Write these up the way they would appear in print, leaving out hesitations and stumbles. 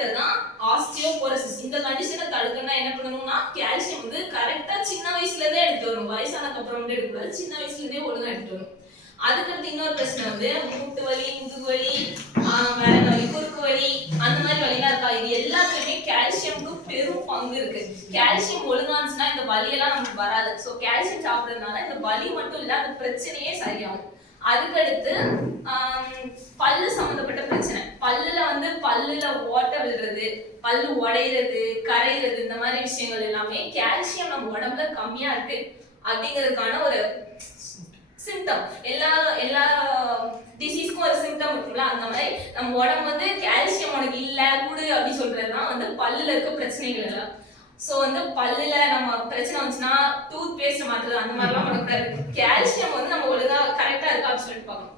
பேர் தான் ஆஸ்டியோபோரோசிஸ். இந்த கண்டிஷனை தடுக்கணும்னா என்ன பண்ணணும்னா கால்சியம் வந்து கரெக்டா சின்ன வயசுல இருந்தே எடுத்து வரணும். வயசானதுக்கு அப்புறம் வந்து எடுக்கக்கூடாது, சின்ன வயசுல இருந்தே ஒழுங்கா எடுத்து வரணும். அதுக்கடுத்து இன்னொரு பிரச்சனை வந்து மூட்டு வலி, முதுகு வலி, வேற வலி, குறுக்கு வலி, அந்த மாதிரி வலிலாம் இருக்கா, இது எல்லாத்துலயுமே கால்சியம்க்கு பெரும் பங்கு இருக்கு. கால்சியம் ஒழுங்காச்சுன்னா இந்த வலியெல்லாம் நமக்கு வராது. ஸோ கால்சியம் சாப்பிட்றதுனால இந்த வலி மட்டும் இல்லை, அந்த பிரச்சனையே சரியாகும். அதுக்கடுத்து பல்லு சம்பந்தப்பட்ட பிரச்சனை, பல்லுல ஓட்டை விழுறது, பல்லு உடையிறது, கரையிறது, இந்த மாதிரி விஷயங்கள் எல்லாமே கால்சியம் நம்ம உடம்புல கம்மியா இருக்கு அப்படிங்கிறதுக்கான ஒரு சிம்டம். எல்லா டிசீஸ்க்கும் ஒரு சிம்டம் இருக்குல்ல, அந்த மாதிரி நம்ம உடம்பு வந்து கால்சியம் உனக்கு இல்ல குடு அப்படி சொல்றதுதான் வந்து பல்லுல இருக்க பிரச்சனைகள் எல்லாம். சோ வந்து பல்லுல நம்ம பிரச்சனை வந்துச்சுன்னா டூத் பேஸ்ட் மாத்துறது அந்த மாதிரிலாம் பண்ணக்கூடாது. கால்சியம் வந்து நம்ம ஒழுங்கா கரெக்டா இருக்கா அப்படின்னு சொல்லிட்டு பார்க்கணும்.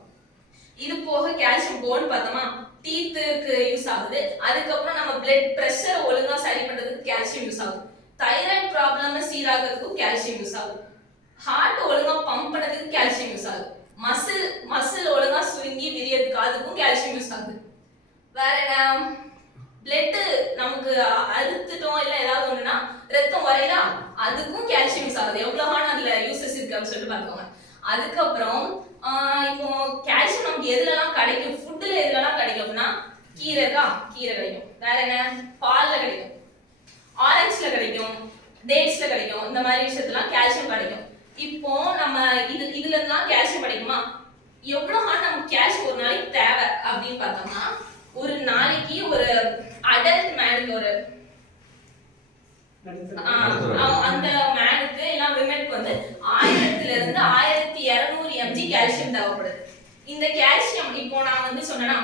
இது போக கால்சியம் போன் பார்த்தோமா, டீத்துக்கு யூஸ் ஆகுது. அதுக்கப்புறம் நம்ம பிளட் பிரஷர் ஒழுங்கா சரி பண்றதுக்கு கால்சியம் யூஸ் ஆகுது. தைராய்டு ப்ராப்ளம் சீராகிறதுக்கும் கால்சியம் யூஸ் ஆகுது. ஹார்ட் ஒழுங்கா பம்ப் பண்ணதுக்கு கால்சியம் யூஸ் ஆகுது. மசில் ஒழுங்கா சுருங்கி விரியறதுக்கு அதுக்கும் கால்சியம் யூஸ் ஆகுது. வேற என்ன, பிளட் நமக்கு அறுத்துட்டோம் இல்ல ஏதாவது ஒண்ணுனா ரத்தம் வரையுதா, அதுக்கும் கால்சியம் யூஸ் ஆகுது. எவ்வளவு அதுல யூசஸ் இருக்கு அப்படின்னு சொல்லிட்டு பாத்துக்கோங்க. அதுக்கப்புறம் இப்போ கால்சியம் நமக்கு எதுலலாம் கிடைக்கும், ஃபுட்ல எதுலலாம் கிடைக்கும் அப்படின்னா கீரை கிடைக்கும். வேற என்ன, பால்ல கிடைக்கும், ஆரஞ்சுல கிடைக்கும், டேட்ஸ்ல கிடைக்கும். இந்த மாதிரி விஷயத்தெல்லாம் கால்சியம் கிடைக்கும். இப்போ நம்ம இதுல இருந்தா கால்சியம் கிடைக்குமா, எவ்வளவு நமக்கு கால்சியம் ஒரு நாளைக்கு தேவை அப்படின்னு பார்த்தோம்னா, ஒரு நாளைக்கு ஒரு அடல்ட் மேனுக்கு ஒரு அந்த மேனுக்கு எல்லாம் விமென்க்கு வந்து 1000 இருந்து 1200 mg கால்சியம் தேவைப்படுது. இந்த கால்சியம் இப்போ நான் வந்து சொன்னேன்னா,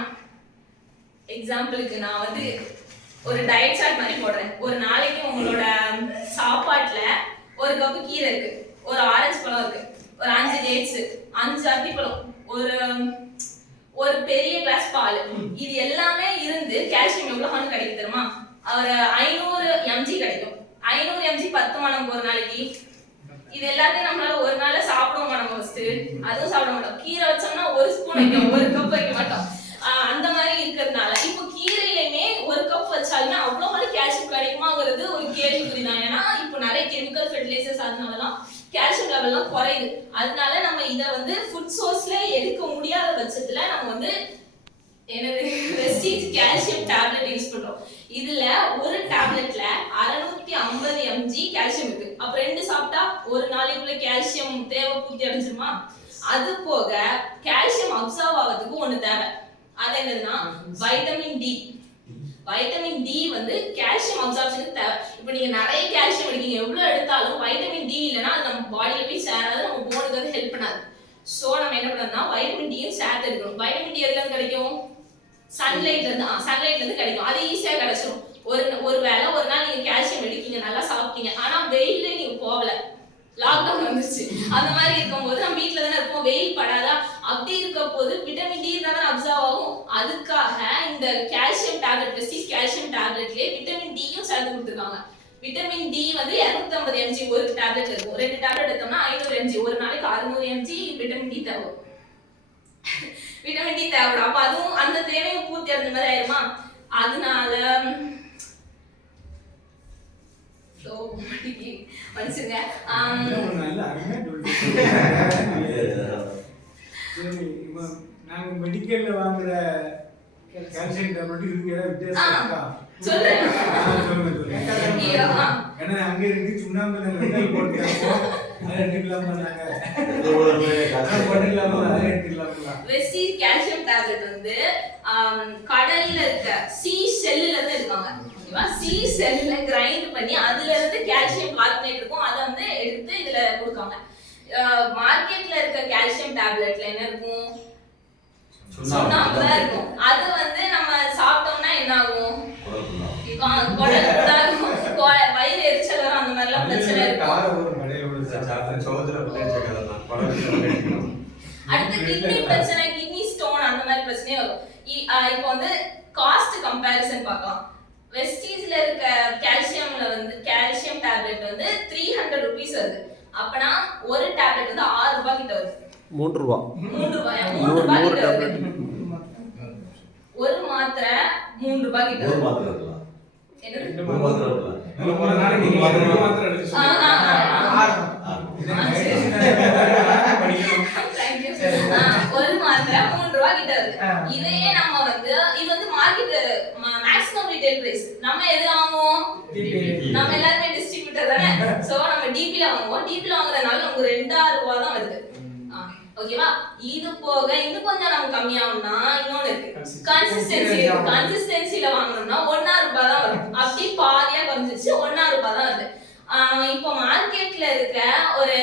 எக்ஸாம்பிளுக்கு நான் வந்து ஒரு டயட் சார்ட் மாதிரி போடுறேன். ஒரு நாளைக்கு உங்களோட சாப்பாட்டுல ஒரு கப்பு கீரை இருக்கு, ஒரு ஆரஞ்சு பழம் இருக்கு, ஒரு 5 டேட்ஸ், 5 அத்திப்பழம், ஒரு பெரிய கிளாஸ் பால், இது எல்லாமே இருந்து கால்சியம் எவ்வளவு கிடைக்கும் தெரியுமா, ஒரு 500 mg கிடைக்கும். 500 mg 10 மணம் ஒரு நாளைக்கு. இது எல்லாத்தையும் நம்மளால ஒரு நாள்ல சாப்பிடுவோம் நம்ம ஃபர்ஸ்ட், அதுவும் சாப்பிட மாட்டோம். கீரை வச்சோம்னா ஒரு ஸ்பூன் வைக்கும், ஒரு கப் வைக்க மாட்டோம். அந்த மாதிரி இருக்கிறதுனால இப்போ கீரையிலுமே ஒரு கப் வச்சாலுமே அவ்வளவு கால்சியம் கிடைக்குமாங்கிறது ஒரு கேள்விக்குறி தான். ஏன்னா இப்போ நிறைய கெமிக்கல் ஃபெர்டிலைசர்ஸ் அதனாலலாம் கால்சியம் லெவல்லாம் குறையுது. அதனால நம்ம இதை வந்து ஃபுட் சோர்ஸ்ல எடுக்க முடியாத பட்சத்துல நம்ம வந்து என்னது வெஸ்டீஜ் கால்சியம் டேப்லெட் யூஸ் பண்றோம். இதுல ஒரு டேப்லெட்ல 650 mg கால்சியம் இருக்கு. அப்ப 2 சாப்பிட்டா ஒரு நாளைக்குள்ள கால்சியம் தேவை பூர்த்தி அடைஞ்சிருமா? அது போக கால்சியம் அப்சார்ப் ஆகிறதுக்கு ஒண்ணு தேவை. அது என்னதுன்னா வைட்டமின் டி. வைட்டமின் டி வந்து கால்சியம் அப்சார்ப்ஷனுக்கு தேவை. இப்போ நீங்க நிறைய கால்சியம் எடுக்கீங்க, எவ்வளவு எடுத்தாலும் வைட்டமின் டி இல்லைன்னா அது நம்ம பாடியில போய் சேராது, நம்ம போனுக்கு வந்து ஹெல்ப் பண்ணாது. சோ நம்ம என்ன பண்ணணும்னா வைட்டமின் டியும் சேர்த்து எடுக்கணும். வைட்டமின் டி எதுல இருந்து கிடைக்கும், சன்லைட்ல இருந்து கிடைக்கும். அது ஈஸியா கிடைச்சிடும். ஒரு வேளை ஒரு நாள் நீங்க கால்சியம் எடுக்கீங்க, நல்லா சாப்பிட்டீங்க, ஆனா வெயில்ல நீங்க போகல, லாக்டவுன் வந்துச்சு, அந்த மாதிரி இருக்கும்போது நம்ம வீட்டுல தானே இருப்போம், வெயில் படாதா, அப்படி இருக்க போது விட்டமின் டி தானே அப்சர்வ் ஆகும். அதுக்காக இந்த கால்சியம் டேப்லெட், வெஸ்டீஜ் கால்சியம் டேப்லெட்லயே விட்டமின் டியும் சேர்த்து கொடுத்துருக்காங்க. விட்டமின் டி வந்து 250 mg ஒரு டேப்லெட் இருக்கும். 2 டேப்லெட் எடுத்தோம்னா 500 mg, ஒரு நாளைக்கு 600 mg விட்டமின் டி தேவை. விட்டமின் டி தேவைப்படும். அப்ப அதுவும் அந்த தேவையும் பூர்த்தி அடைஞ்ச மாதிரி ஆயிருமா? அதனால மனுஷங்க நாங்க மெடிக்கல்ல வாங்குற கால்சியம் டேப்லெட் இதுக்கு ஏதாவது வித்தியாசம் இருக்கா? சொல்றேன். ஏன்னா அங்க இருந்து சுண்ணாம்பு வெங்காயம் போட்டு அதை எடுத்துக்கலாமா? வெஸ்டீஜ் கால்சியம் டேப்லெட் வந்து கடல்ல இருக்க சீ ஷெல்லுல இருந்து எடுப்பாங்க. ஓகேவா? சீ ஷெல்ல கிரைண்ட் பண்ணி அதுல இருந்து கால்சியம் கார்பனேட் இருக்கும், அதை வந்து எடுத்து இதுல கொடுக்காங்க. மார்க்கெட்ல இருக்க கால்சியம் டேப்லெட்ல என்ன இருக்கும், சுண்ணாம்பு தான் இருக்கும். அது வந்து நம்ம சாப்பிட்டோம்னா என்ன ஆகும், வயிறு எரிச்சல் வரும், அந்த மாதிரி எல்லாம் பிரச்சனை இருக்கும். அடுத்து கிட்னி பிரச்சனை, கிட்னி ஸ்டோன், அந்த மாதிரி பிரச்சனையே வரும். இப்போ வந்து காஸ்ட் கம்பேரிசன் பார்க்கலாம். வெஸ்டீஜ்ல இருக்க கால்சியம் டேப்லெட் வந்து 300 rupees வருது. அப்பனா ஒரு டேப்லெட் வந்து 6 ரூபாய் கிட்ட வருது. 3 ரூபாய். 3 ரூபாய் கிட்ட வருது. ஒரு மாத்திரை 3 ரூபாய் கிட்ட வருது. என்னது? 3 மாத்திரை விடலாம். 3 நாளைக்கு நீங்க 2 மாத்திரை எடுக்க சொல்லுங்க. Thank you. ஒரு மாத்திரை 3 ரூபாய் கிட்ட வருது. இதையே நம்ம வந்து இது வந்து மார்க்கெட் மேக்ஸிமம் ரீட்டைல் பிரைஸ். நம்ம எது வாங்குவோம்? நம்ம எல்லாரும் டிஸ்ட்ரிபியூட்டர் தானே. சோ நம்ம டிபில வாங்குவோம். டிபில வாங்குறதுனால நமக்கு 2 ரூபாய் தான் வருது. ஓகேவா? இது போக இன்னும் கொஞ்சம் நம்ம கம்மியாகும்னா இன்னொன்னு இருக்கு. கன்சிஸ்டன்சில வாங்கணும்னா 1 ரூபாய் தான் வரும். அப்படி பாதியா குறைஞ்சிச்சு 1 ரூபாய் தான் வருது. இப்போ மார்க்கெட்ல இருக்க ஒரு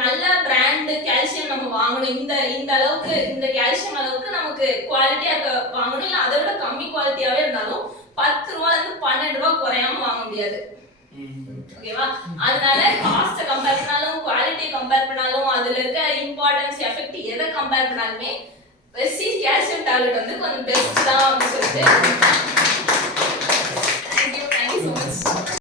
நல்ல பிராண்ட் கால்சியம் நம்ம வாங்கணும். இந்த அளவுக்கு இந்த கால்சியம் அளவுக்கு நமக்கு குவாலிட்டியா வாங்கணும். இல்ல அதை விட கம்மி குவாலிட்டியாவே இருந்தாலும் 10 ரூபாயில இருந்து 12 ரூபாய் குறையாம வாங்க முடியாது. ஓகேவா? அதனால காஸ்ட் கம்பேர் பண்ணாலும் குவாலிட்டி கம்பேர் பண்ணாலும் அதுல இருக்க இம்பார்ட்டன்ஸ் எஃபெக்ட் எதை கம்பேர் பண்ணாலுமே வெஸ்டீஜ் கால்சியம் டேப்லெட் வந்து கொஞ்சம் பெஸ்ட் தான் அப்படின்னு சொல்லிட்டு